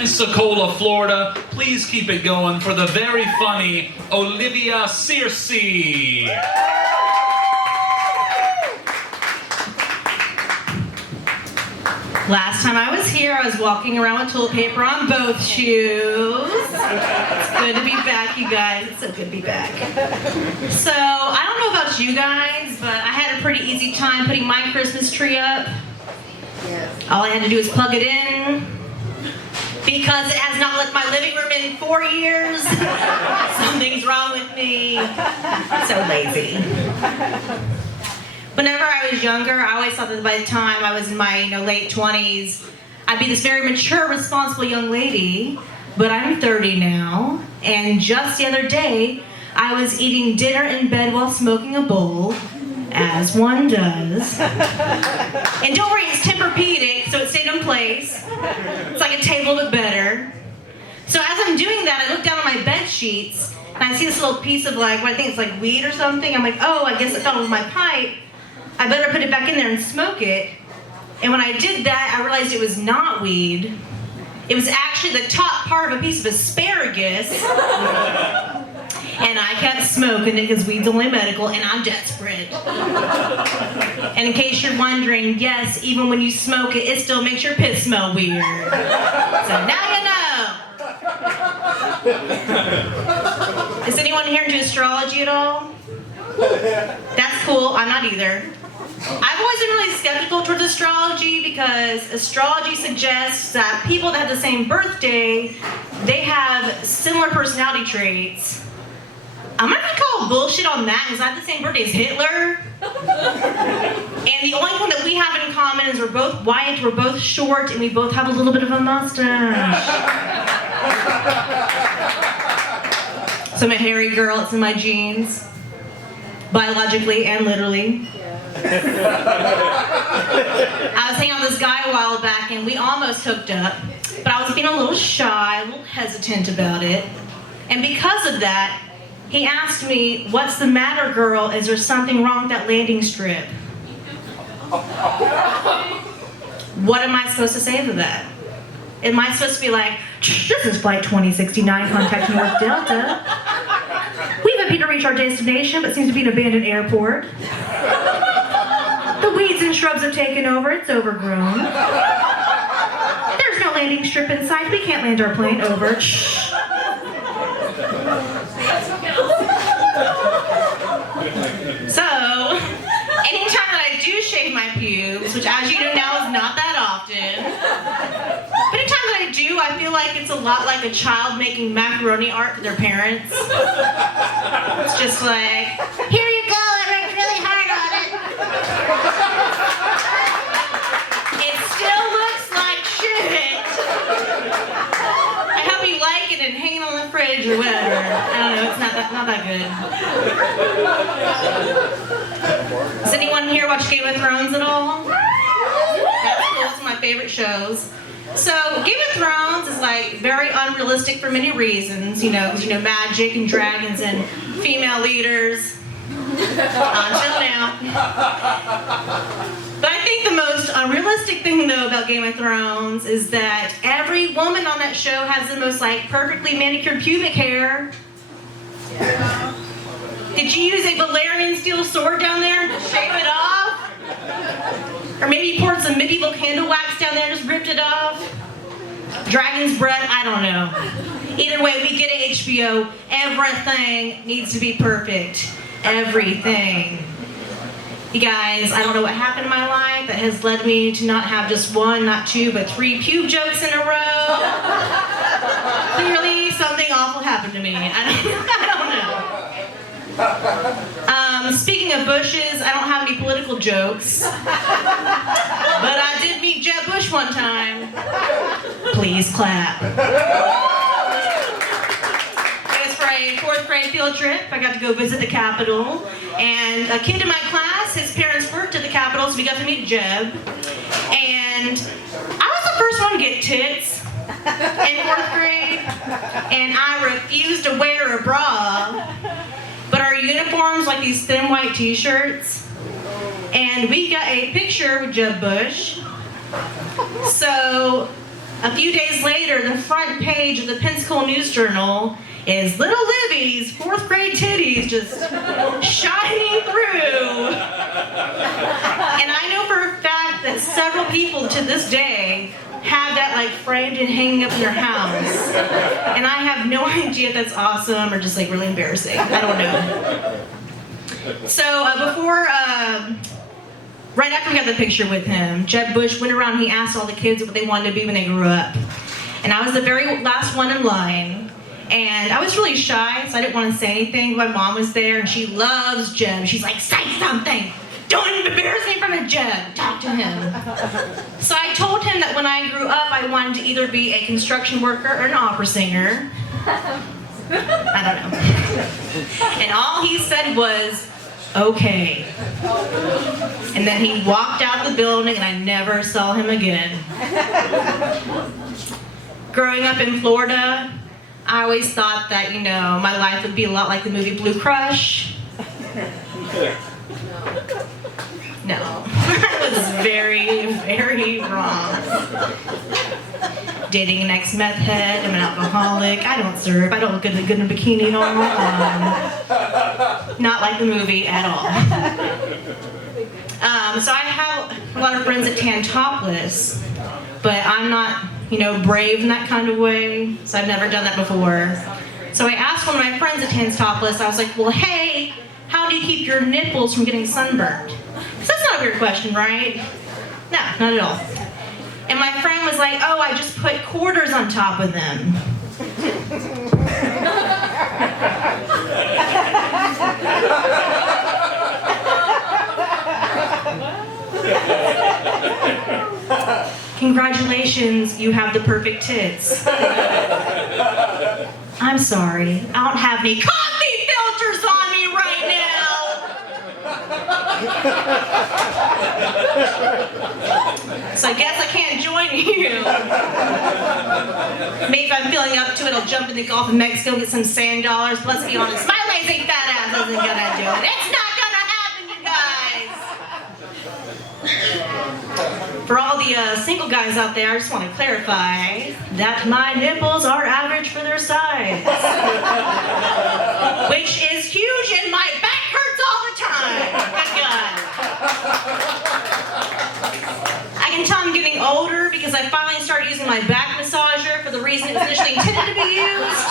Pensacola, Florida. Please keep it going for the very funny Olivia Searcy. Last time I was here, I was walking around with toilet paper on both shoes. It's good to be back, you guys. It's so good to be back. So, I don't know about you guys, but I had a pretty easy time putting my Christmas tree up. All I had to do was plug it in. Because it has not left my living room in 4 years. Something's wrong with me. I'm so lazy. Whenever I was younger, I always thought that by the time I was in my late 20s, I'd be this very mature, responsible young lady. But I'm 30 now, and just the other day, I was eating dinner in bed while smoking a bowl, as one does. And don't worry, it's Tempur-Pedic, so it stayed in place. It's like a table, but better. So as I'm doing that, I look down at my bed sheets, and I see this little piece of what I think it's like weed or something. I'm like, oh, I guess it fell with my pipe. I better put it back in there and smoke it. And when I did that, I realized it was not weed. It was actually the top part of a piece of asparagus. And I kept smoking it because weed's only medical, and I'm desperate. And in case you're wondering, yes, even when you smoke it, it still makes your piss smell weird. So now you know. Is anyone here into astrology at all? That's cool, I'm not either. I've always been really skeptical towards astrology because astrology suggests that people that have the same birthday, they have similar personality traits. I'm not gonna call bullshit on that because I have the same birthday as Hitler. And the only thing that we have in common is we're both white, we're both short, and we both have a little bit of a mustache. So I'm a hairy girl, it's in my genes. Biologically and literally. I was hanging out with this guy a while back and we almost hooked up, but I was being a little shy, a little hesitant about it. And because of that, he asked me, "What's the matter, girl? Is there something wrong with that landing strip?" What am I supposed to say to that? Am I supposed to be like, "This is flight 2069, contact North Delta. We've appeared to reach our destination, but seems to be an abandoned airport. The weeds and shrubs have taken over, it's overgrown. There's no landing strip in sight, we can't land our plane, over." So, anytime that I do shave my pubes, which as you know now is not that often, but anytime that I do, I feel like it's a lot like a child making macaroni art for their parents. It's just like, here you go, I worked really hard on it. It still looks like shit. I hope you like it and hang it on the fridge or whatever. I don't know, it's not that good. Does anyone here watch Game of Thrones at all? That's cool, it's one of my favorite shows. So, Game of Thrones is like very unrealistic for many reasons, because magic and dragons and female leaders. Until now. But I think the most unrealistic thing though about Game of Thrones is that every woman on that show has the most perfectly manicured pubic hair. Yeah. Did you use a Valerian steel sword down there and just shave it off? Or maybe you poured some medieval candle wax down there and just ripped it off? Dragon's breath? I don't know. Either way, we get it, HBO. Everything needs to be perfect. Everything. You guys, I don't know what happened in my life that has led me to not have just one, not two, but 3 pube jokes in a row. Clearly, something awful happened to me. I don't know. Speaking of bushes, I don't have any political jokes. But I did meet Jeb Bush one time. Please clap. For a 4th grade field trip, I got to go visit the Capitol, and a kid in my class, his parents worked at the Capitol, so we got to meet Jeb, and I was the first one to get tits in 4th grade, and I refused to wear a bra, but our uniforms like these thin white t-shirts, and we got a picture with Jeb Bush. So A few days later, the front page of the Pensacola News Journal is little Libby's 4th grade titties just shining through. And I know for a fact that several people to this day have that like framed and hanging up in their house. And I have no idea if that's awesome or just like really embarrassing. I don't know. So right after we got the picture with him, Jeb Bush went around and he asked all the kids what they wanted to be when they grew up. And I was the very last one in line. And I was really shy, so I didn't want to say anything. My mom was there, and she loves Jeb. She's like, say something. Don't embarrass me in front of Jeb. Talk to him. So I told him that when I grew up, I wanted to either be a construction worker or an opera singer. I don't know. And all he said was, okay. And then he walked out the building, and I never saw him again. Growing up in Florida, I always thought that, you know, my life would be a lot like the movie Blue Crush. No. I was very, very wrong. Dating an ex-meth head, I'm an alcoholic, I don't serve, I don't look good in a bikini all not like the movie at all. So I have a lot of friends that tan topless, but I'm not, you know, brave in that kind of way, so I've never done that before. So I asked one of my friends that tans topless, I was like, well, hey, how do you keep your nipples from getting sunburned? So that's not a weird question, right? No, not at all. And my friend was like, oh, I just put quarters on top of them. Congratulations, you have the perfect tits. I'm sorry, I don't have any coffee filters on me right now. So I guess I can't join you. Maybe if I'm feeling up to it, I'll jump in the Gulf of Mexico and get some sand dollars. But let's be honest, my lazy fat ass isn't gonna do it. It's not gonna happen, you guys. For all the single guys out there, I just want to clarify that my nipples are average for their size. Which is huge and my back hurts all the time. Thank God. I can tell I'm getting older because I finally started using my back massager for the reason it was initially intended to be used.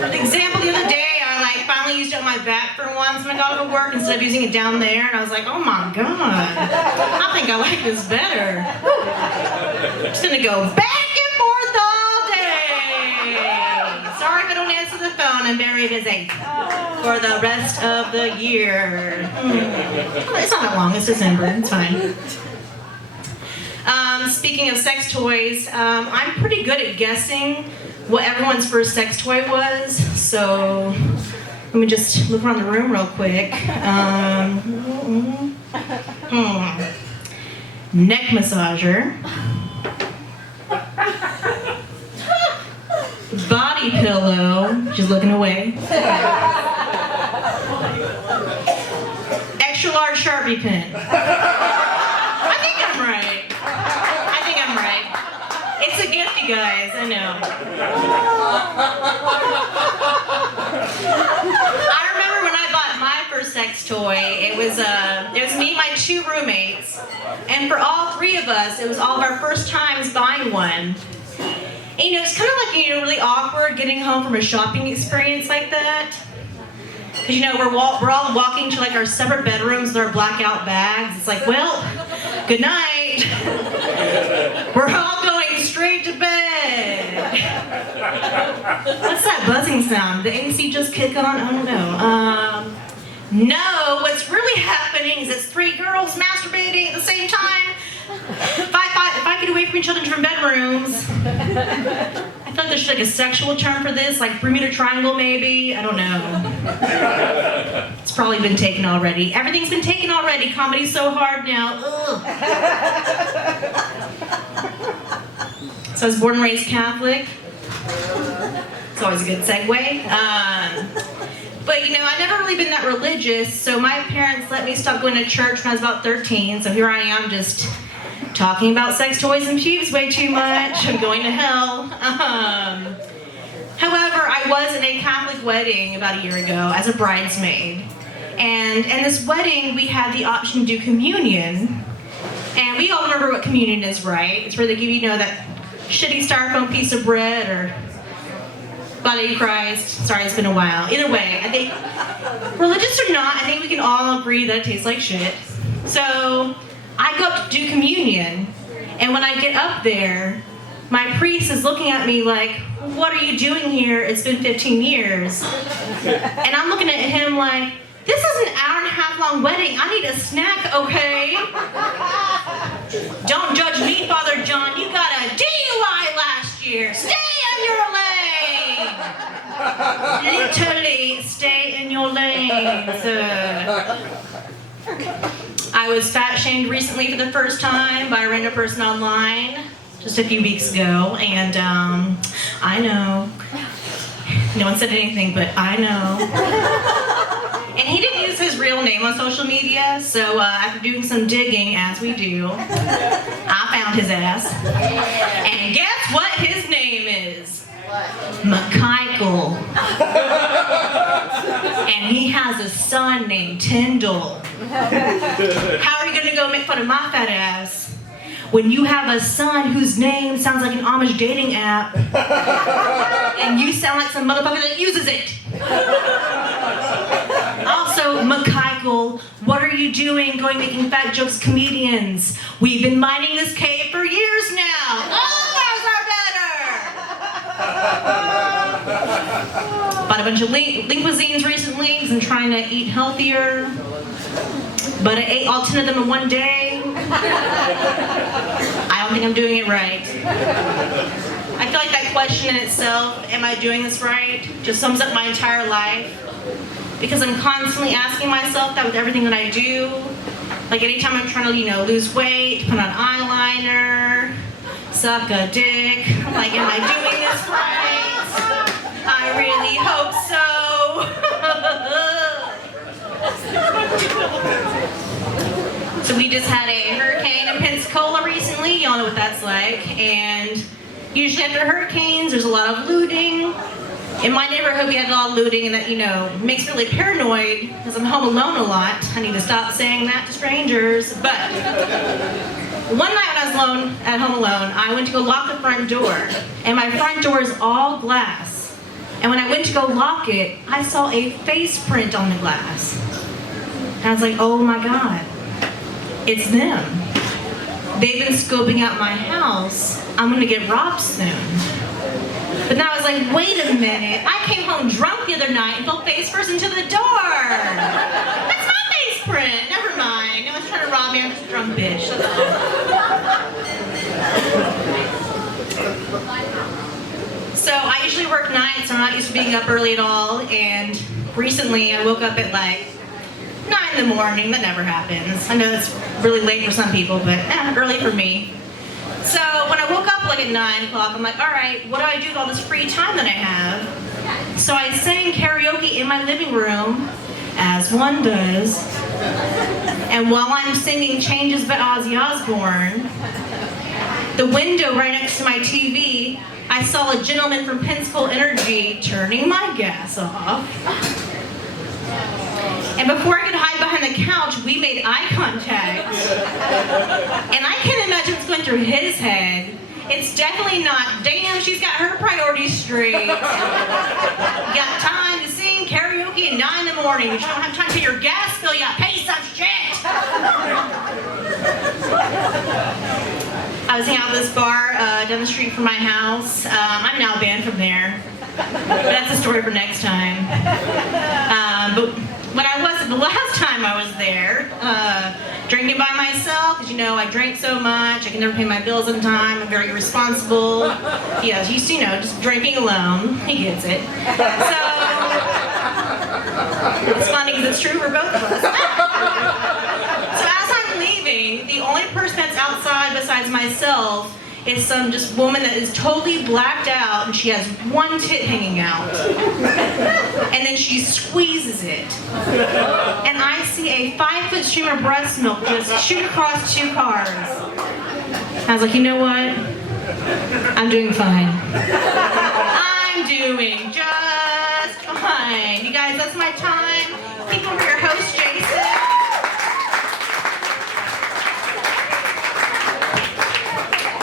For the example, the other day, I finally used it on my back for once when I got to work instead of using it down there, and I was like, oh my God, I think I like this better. I'm just gonna go back and forth all day. Sorry if I don't answer the phone, I'm very busy for the rest of the year. It's not that long, it's December, it's fine. Speaking of sex toys, I'm pretty good at guessing what everyone's first sex toy was, so let me just look around the room real quick. Neck massager. Body pillow. She's looking away. Extra large Sharpie pen. I think I'm right. It's a gift, you guys, I know. I remember when I bought my first sex toy, it was me and my 2 roommates, and for all 3 of us, it was all of our first times buying one. And you know, it's kind of like, you know, really awkward getting home from a shopping experience like that. Because, you know, we're all walking to like our separate bedrooms with our blackout bags. It's like, well, good night. We're all going straight to bed. What's that buzzing sound? Did the AC just kick on? I don't know. No, what's really happening is it's 3 girls masturbating at the same time. If I get away from each other in different bedrooms. I feel like there's like a sexual term for this, like Bermuda Triangle maybe. I don't know. It's probably been taken already. Everything's been taken already. Comedy's so hard now. Ugh. So I was born and raised Catholic. It's always a good segue. But you know, I've never really been that religious, so my parents let me stop going to church when I was about 13, so here I am just talking about sex toys and pubes way too much. I'm going to hell. However, I was in a Catholic wedding about a year ago as a bridesmaid. And in this wedding, we had the option to do communion. And we all remember what communion is, right? It's where they give you, that shitty styrofoam piece of bread or body of Christ. Sorry, it's been a while. Either way, I think, religious or not, I think we can all agree that it tastes like shit. So I go up to do communion, and when I get up there, my priest is looking at me like, what are you doing here? It's been 15 years. And I'm looking at him like, this is an hour and a half long wedding. I need a snack, okay? Don't judge me, Father John. You got a DUI last year. Stay in your lane. Literally, stay in your lane, sir. I was fat shamed recently for the first time by a random person online just a few weeks ago, and I know. No one said anything, but I know. And he didn't use his real name on social media, so after doing some digging, as we do, I found his ass. And guess what his name is? McKeichel. And he has a son named Tyndall. How are you gonna go make fun of my fat ass when you have a son whose name sounds like an Amish dating app and you sound like some motherfucker that uses it? Also, McKeichel, what are you doing going making fat jokes with comedians? We've been mining this cave for years now. All of ours are better. Bought a bunch of lean cuisines recently because I'm trying to eat healthier. But I ate all 10 of them in one day. I don't think I'm doing it right. I feel like that question in itself, am I doing this right, just sums up my entire life. Because I'm constantly asking myself that with everything that I do. Like anytime I'm trying to, lose weight, put on eyeliner, suck a dick. I'm like, am I doing this right? I really hope so. So we just had a hurricane in Pensacola recently. Y'all know what that's like. And usually after hurricanes, there's a lot of looting. In my neighborhood, we had a lot of looting, and that, makes me really paranoid because I'm home alone a lot. I need to stop saying that to strangers. But one night when I was at home alone, I went to go lock the front door, and my front door is all glass. And when I went to go lock it, I saw a face print on the glass. And I was like, oh my God, it's them. They've been scoping out my house. I'm gonna get robbed soon. But then I was like, wait a minute. I came home drunk the other night and fell face first into the door. That's my face print. Never mind. No one's trying to rob me. I'm just a drunk bitch. That's all. So I usually work nights, so I'm not used to being up early at all. And recently I woke up at like 9 in the morning. That never happens. I know that's really late for some people, but early for me. So when I woke up like at 9 o'clock, I'm like, all right, what do I do with all this free time that I have? So I sang karaoke in my living room, as one does. And while I'm singing Changes by Ozzy Osbourne, the window right next to my TV, I saw a gentleman from Pensacola Energy turning my gas off. And before I could hide behind the couch, we made eye contact. And I can't imagine what's going through his head. It's definitely not, damn, she's got her priorities straight. Got time to sing karaoke at 9 in the morning. You don't have time to pay your gas bill, you gotta pay some shit. I was hanging out at this bar down the street from my house. I'm now banned from there. But that's a story for next time. But when I was, the last time I was there, drinking by myself, because I drink so much, I can never pay my bills on time, I'm very irresponsible. Yeah, he's, just drinking alone. He gets it. So, it's funny because it's true for both of us. So as I'm leaving, the only person that's outside besides myself is some just woman that is totally blacked out, and she has one tit hanging out. And then she squeezes it. And I see a 5-foot stream of breast milk just shoot across 2 cars. I was like, you know what? I'm doing fine. I'm doing just fine. You guys, that's my time. Keep over your host, Jason.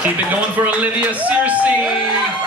Keep it going for Olivia Searcy.